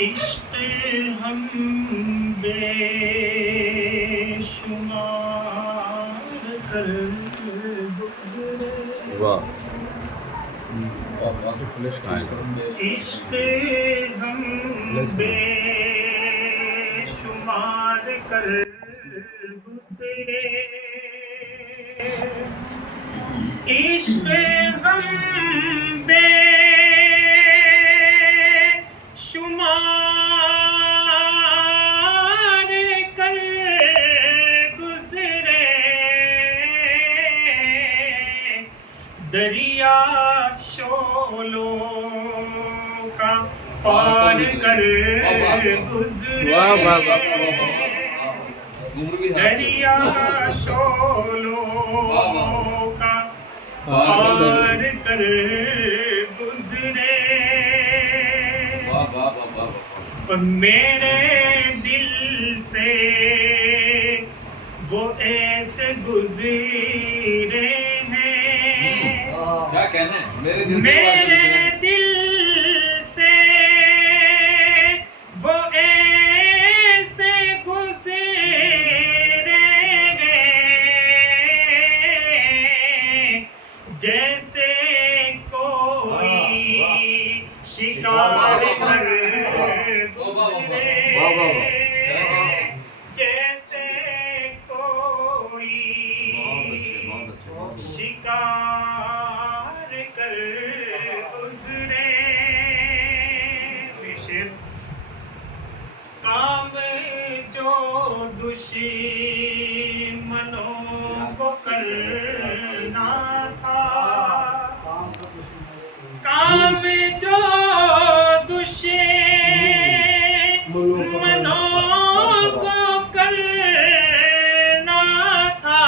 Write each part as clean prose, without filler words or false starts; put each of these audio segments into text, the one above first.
عشق ہم بے شمار کر گزرے، واہ عشق ہم بے شمار کر گزرے، عشق ہم بے شمار کر گزرے، دریا شولوں کا پار کر گزرے، دریا شولوں کا پار کر گزرے، اور میرے دل سے وہ ایسے گزرے ہیں، کیا کہنا ہے میرے دل سے میرے دل سے وہ ایسے گزرے ہیں، جیسے کوئی شکار کر گزرے، جیسے کوئی شکار کر گزرے، شیر کام جو دشمنوں کو کرنا تھا، کام جو دشمنوں کو کرنا تھا،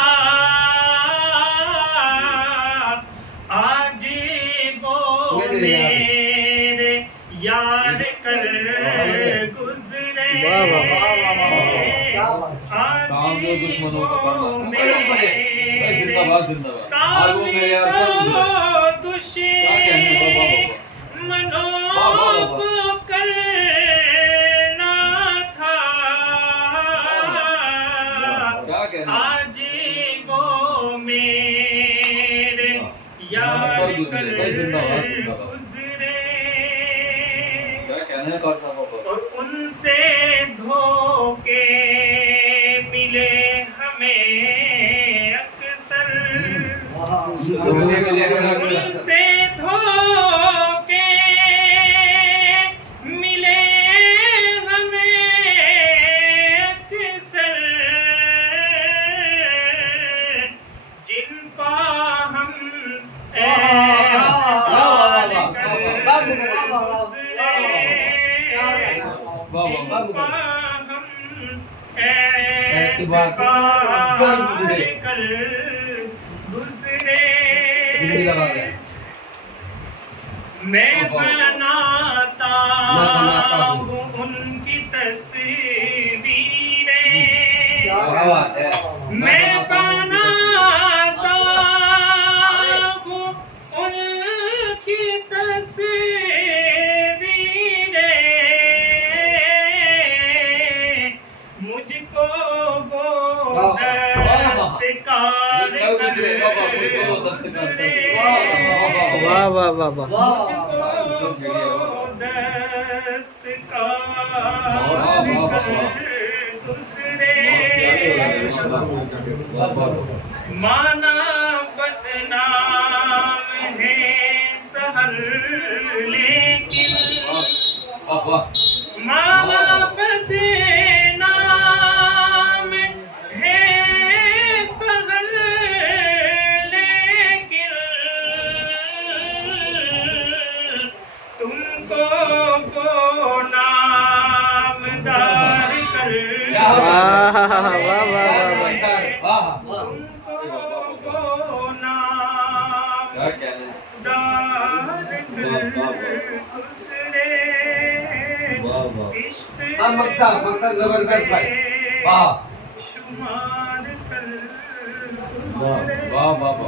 آج وہ میرے یار کر گزرے، کام جو دشمنوں کو کرنا تھا، میرے زندہ باد زندہ باد، آج وہ میرے یار کر گزرے، دشمنوں کو کرنا تھا، کیا کہنا آج وہ میرے یار کر گزرے، کیا کہنا ہے قاری صاحب کو؟ اور ان سے دھوکے ملے ہمیں اکثر، ان سے دھوکے ملے ہمیں اکثر، جن پا ہم اعتبار کر گزرے، جن پا ہم اعتبار کر گزرے، میں بناتا ہوں ان کی تصویریں، میں بناتا ہوں ان کی تصویریں، مجھ کو وہ دستکار کر گزرے، واہ واہ واہ واہ، مجھ کو وہ دستکار کر گزرے، مانا بدنام ہے سحر لیکن، مانا بدنام ہے سحر لیکن، تم کو وہ نامدار کر واہ واہ واہ واہ، تم کو وہ نامدار کر گزرے، عشق مکتا زبردست بھائی، واہ شمار کر واہ واہ واہ واہ۔